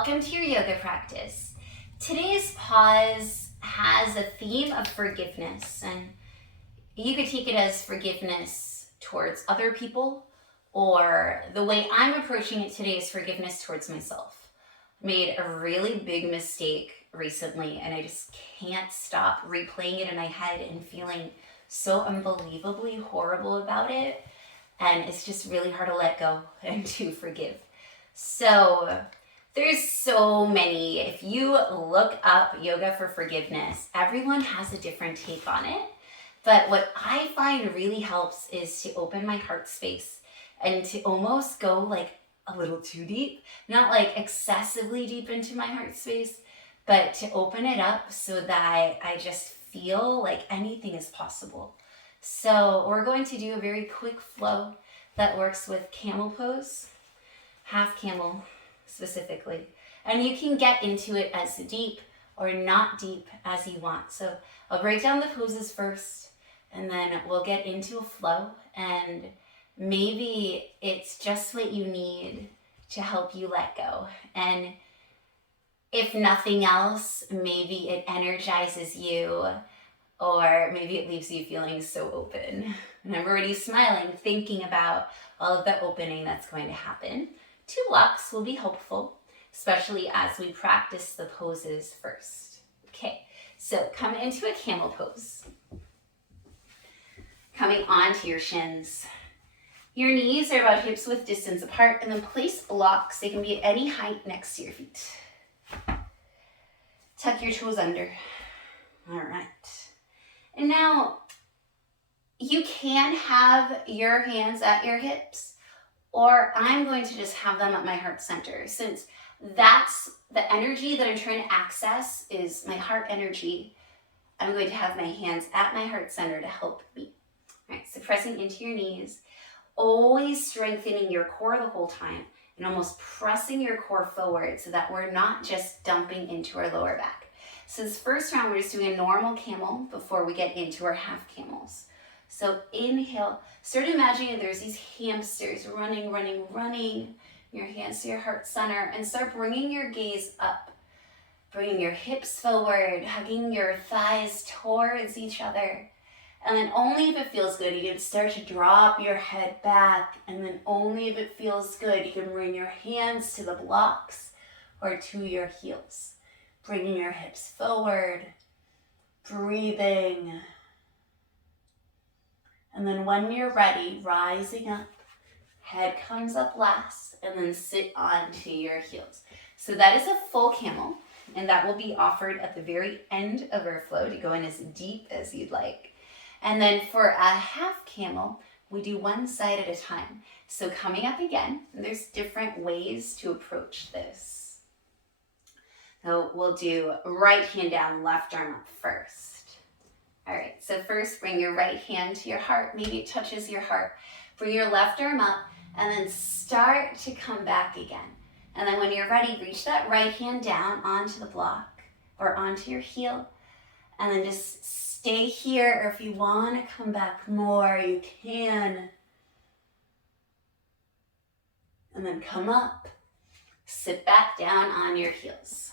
welcome to your yoga practice. Today's pause has a theme of forgiveness, and you could take it as forgiveness towards other people, or the way I'm approaching it today is forgiveness towards myself. I made a really big mistake recently, and I just can't stop replaying it in my head and feeling so unbelievably horrible about it. And it's just really hard to let go and to forgive. So there's so many. If you look up yoga for forgiveness, everyone has a different take on it. But what I find really helps is to open my heart space and to almost go like a little too deep, not like excessively deep into my heart space, but to open it up so that I just feel like anything is possible. So we're going to do a very quick flow that works with Camel Pose, half camel specifically. And you can get into it as deep or not deep as you want. So I'll break down the poses first, and then we'll get into a flow, and maybe it's just what you need to help you let go. And if nothing else, maybe it energizes you, or maybe it leaves you feeling so open. And I'm already smiling, thinking about all of the opening that's going to happen. 2 blocks will be helpful, especially as we practice the poses first. Okay, so come into a camel pose. Coming onto your shins. Your knees are about hips width distance apart, and then place blocks. They can be at any height next to your feet. Tuck your toes under. All right. And now, you can have your hands at your hips, or I'm going to just have them at my heart center, since that's the energy that I'm trying to access is my heart energy. I'm going to have my hands at my heart center to help me. All right, so pressing into your knees, always strengthening your core the whole time, and almost pressing your core forward so that we're not just dumping into our lower back. So this first round, we're just doing a normal camel before we get into our half camels. So inhale, start imagining there's these hamsters running, your hands to your heart center, and start bringing your gaze up, bringing your hips forward, hugging your thighs towards each other. And then only if it feels good, you can start to drop your head back, and then only if it feels good, you can bring your hands to the blocks or to your heels. Bringing your hips forward, breathing. And then when you're ready, rising up, head comes up last, and then sit onto your heels. So that is a full camel, and that will be offered at the very end of our flow to go in as deep as you'd like. And then for a half camel, we do one side at a time. So coming up again, there's different ways to approach this. So we'll do right hand down, left arm up first. All right, so first bring your right hand to your heart. Maybe it touches your heart. Bring your left arm up, and then start to come back again. And then when you're ready, reach that right hand down onto the block or onto your heel. And then just stay here, or if you want to come back more, you can. And then come up, sit back down on your heels.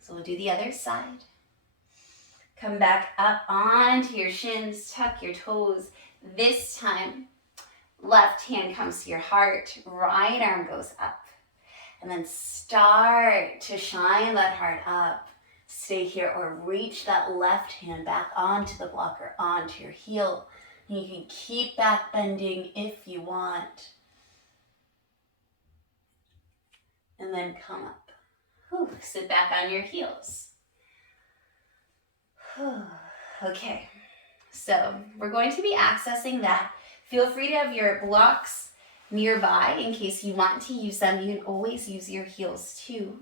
So we'll do the other side. Come back up onto your shins, tuck your toes. This time, left hand comes to your heart, right arm goes up. And then start to shine that heart up. Stay here, or reach that left hand back onto the block or onto your heel. You can keep back bending if you want. And then come up. Whew, sit back on your heels. Whew. Okay, so we're going to be accessing that. Feel free to have your blocks nearby in case you want to use them. You can always use your heels too.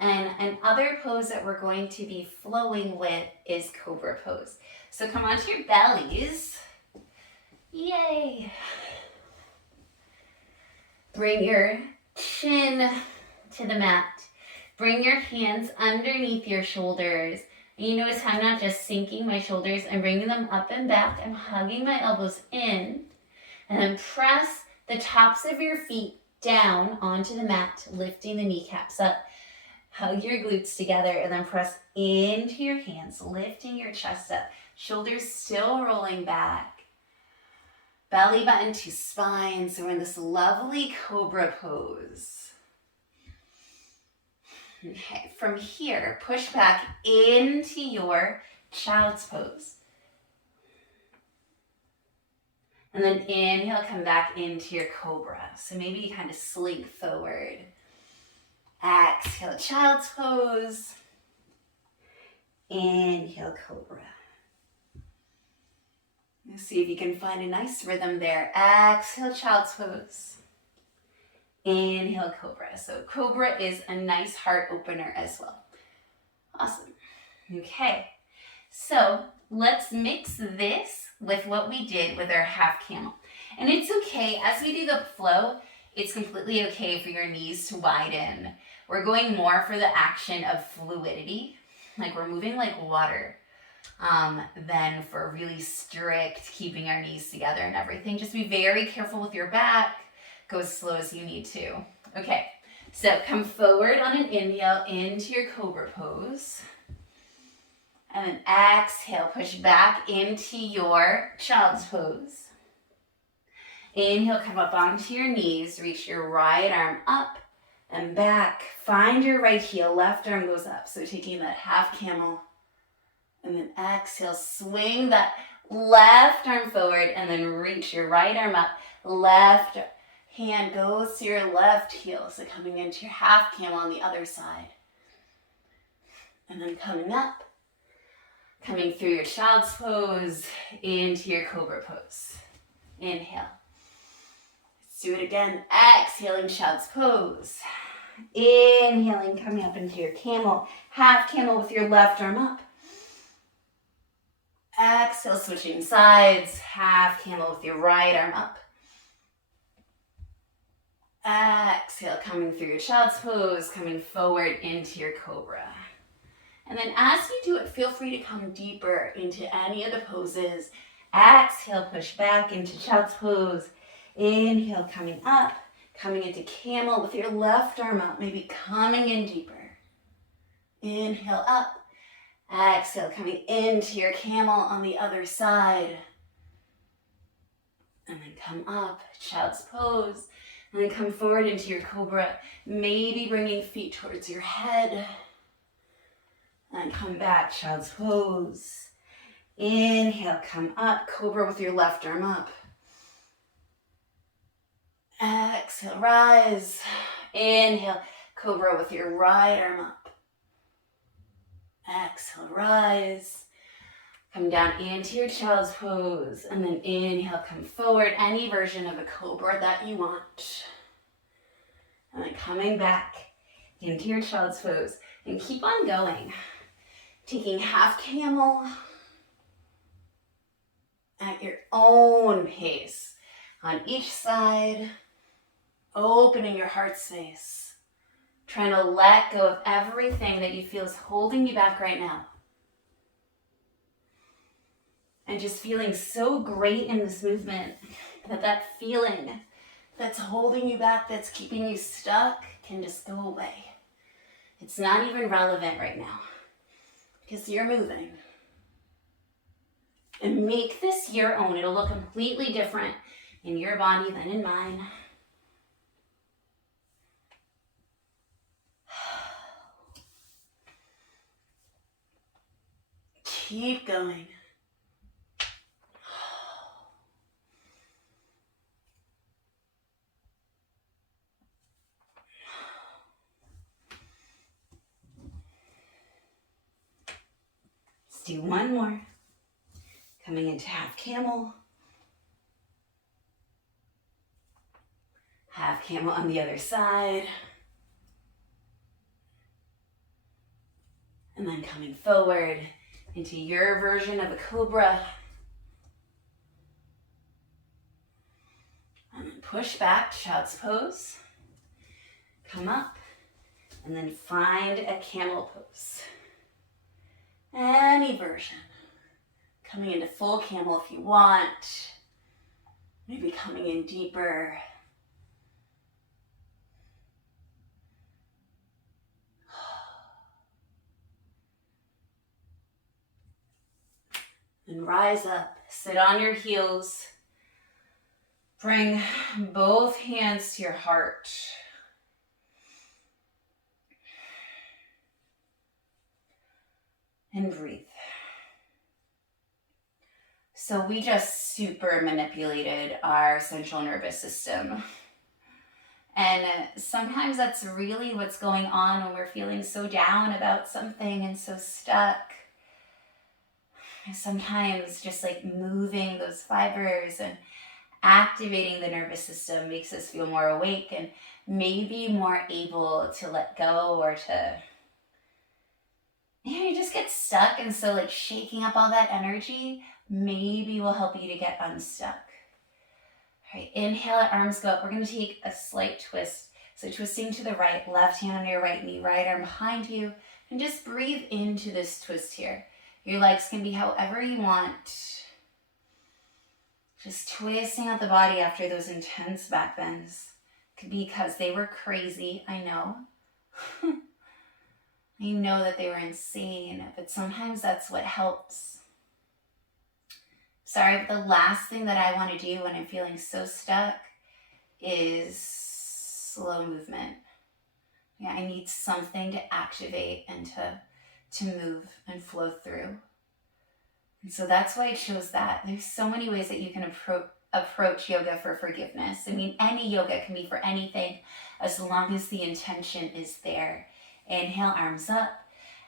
And another pose that we're going to be flowing with is Cobra Pose. So come onto your bellies. Yay! Bring your chin to the mat. Bring your hands underneath your shoulders. And you notice how I'm not just sinking my shoulders, I'm bringing them up and back. I'm hugging my elbows in. And then press the tops of your feet down onto the mat, lifting the kneecaps up. Hug your glutes together and then press into your hands, lifting your chest up. Shoulders still rolling back. Belly button to spine. So we're in this lovely Cobra Pose. Okay, from here, push back into your Child's Pose. And then inhale, come back into your Cobra. So maybe you kind of slink forward. Exhale, Child's Pose. Inhale, Cobra. Let's see if you can find a nice rhythm there. Exhale, Child's Pose. Inhale, Cobra. So Cobra is a nice heart opener as well. Awesome. Okay, so let's mix this with what we did with our half camel. And it's okay, as we do the flow, it's completely okay for your knees to widen. We're going more for the action of fluidity, like we're moving like water, than for really strict keeping our knees together and everything. Just be very careful with your back. Go as slow as you need to. Okay, so come forward on an inhale into your Cobra Pose. And then exhale, push back into your Child's Pose. Inhale, come up onto your knees, reach your right arm up and back. Find your right heel, left arm goes up. So taking that half camel. And then exhale, swing that left arm forward and then reach your right arm up. Left hand goes to your left heel. So coming into your half camel on the other side. And then coming up. Coming through your Child's Pose into your Cobra Pose. Inhale. Let's do it again. Exhaling, Child's Pose. Inhaling, coming up into your camel. Half camel with your left arm up. Exhale, switching sides. Half camel with your right arm up. Exhale, coming through your Child's Pose, coming forward into your Cobra. And then as you do it, feel free to come deeper into any of the poses. Exhale, push back into Child's Pose. Inhale, coming up, coming into Camel with your left arm up, maybe coming in deeper. Inhale, up. Exhale, coming into your Camel on the other side. And then come up, Child's Pose. And then come forward into your Cobra, maybe bringing feet towards your head. And come back, Child's Pose. Inhale, come up, Cobra with your left arm up. Exhale, rise. Inhale, Cobra with your right arm up. Exhale, rise. Come down into your Child's Pose. And then inhale, come forward, any version of a Cobra that you want. And then coming back into your Child's Pose. And keep on going. Taking half camel at your own pace on each side, opening your heart space, trying to let go of everything that you feel is holding you back right now. And just feeling so great in this movement that that feeling that's holding you back, that's keeping you stuck, can just go away. It's not even relevant right now. Because you're moving. And make this your own. It'll look completely different in your body than in mine. Keep going. Do one more. Coming into half camel. Half camel on the other side. And then coming forward into your version of a Cobra. And then push back, Child's Pose. Come up. And then find a Camel Pose. Any version. Coming into full camel if you want. Maybe coming in deeper. And rise up, sit on your heels. Bring both hands to your heart. And breathe. So we just super manipulated our central nervous system. And sometimes that's really what's going on when we're feeling so down about something and so stuck. Sometimes just like moving those fibers and activating the nervous system makes us feel more awake and maybe more able to let go or to, you just get stuck. And so like shaking up all that energy maybe will help you to get unstuck. All right, inhale, let arms go up. We're going to take a slight twist. So twisting to the right, left hand on your right knee, right arm behind you, and just breathe into this twist here. Your legs can be however you want. Just twisting out the body after those intense back bends. Could be because they were crazy, I know. I know that they were insane, but sometimes that's what helps. Sorry, but the last thing that I want to do when I'm feeling so stuck is slow movement. Yeah, I need something to activate and to move and flow through. And so that's why I chose that. There's so many ways that you can approach yoga for forgiveness. I mean, any yoga can be for anything as long as the intention is there. Inhale, arms up.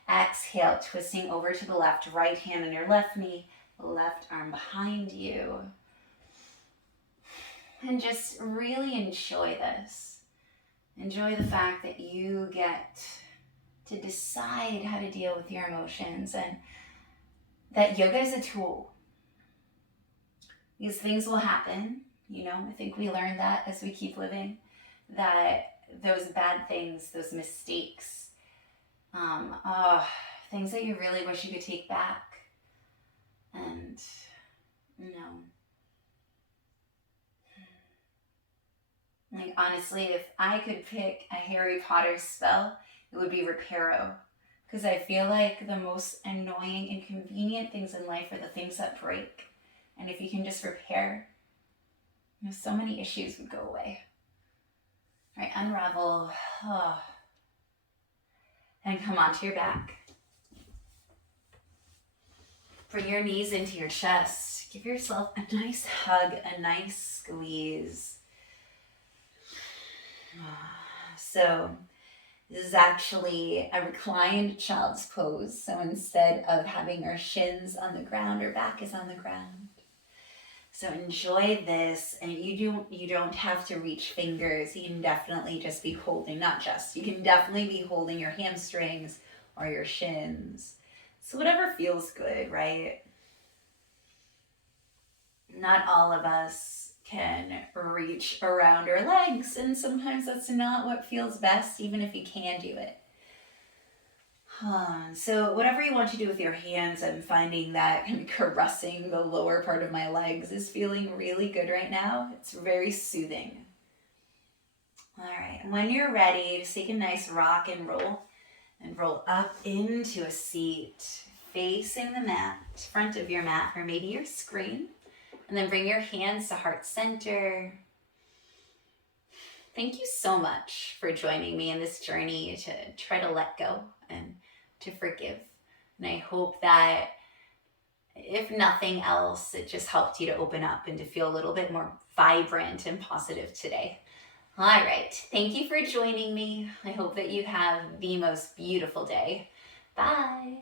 Exhale, twisting over to the left, right hand on your left knee, left arm behind you. And just really enjoy this. Enjoy the fact that you get to decide how to deal with your emotions and that yoga is a tool. These things will happen, I think we learn that as we keep living, that those bad things, those mistakes, things that you really wish you could take back. And, like honestly, if I could pick a Harry Potter spell, it would be Reparo. Because I feel like the most annoying, inconvenient things in life are the things that break. And if you can just repair, so many issues would go away. All right, unravel. And come onto your back. Bring your knees into your chest. Give yourself a nice hug, a nice squeeze. So this is actually a reclined child's pose. So instead of having our shins on the ground, our back is on the ground. So enjoy this, and you don't have to reach fingers. You can definitely just be holding, you can definitely be holding your hamstrings or your shins. So whatever feels good, right? Not all of us can reach around our legs, and sometimes that's not what feels best, even if you can do it. So whatever you want to do with your hands, I'm finding that caressing the lower part of my legs is feeling really good right now. It's very soothing. All right, when you're ready, just take a nice rock and roll up into a seat, facing the mat, front of your mat, or maybe your screen. And then bring your hands to heart center. Thank you so much for joining me in this journey to try to let go and to forgive. And I hope that if nothing else, it just helped you to open up and to feel a little bit more vibrant and positive today. All right. Thank you for joining me. I hope that you have the most beautiful day. Bye.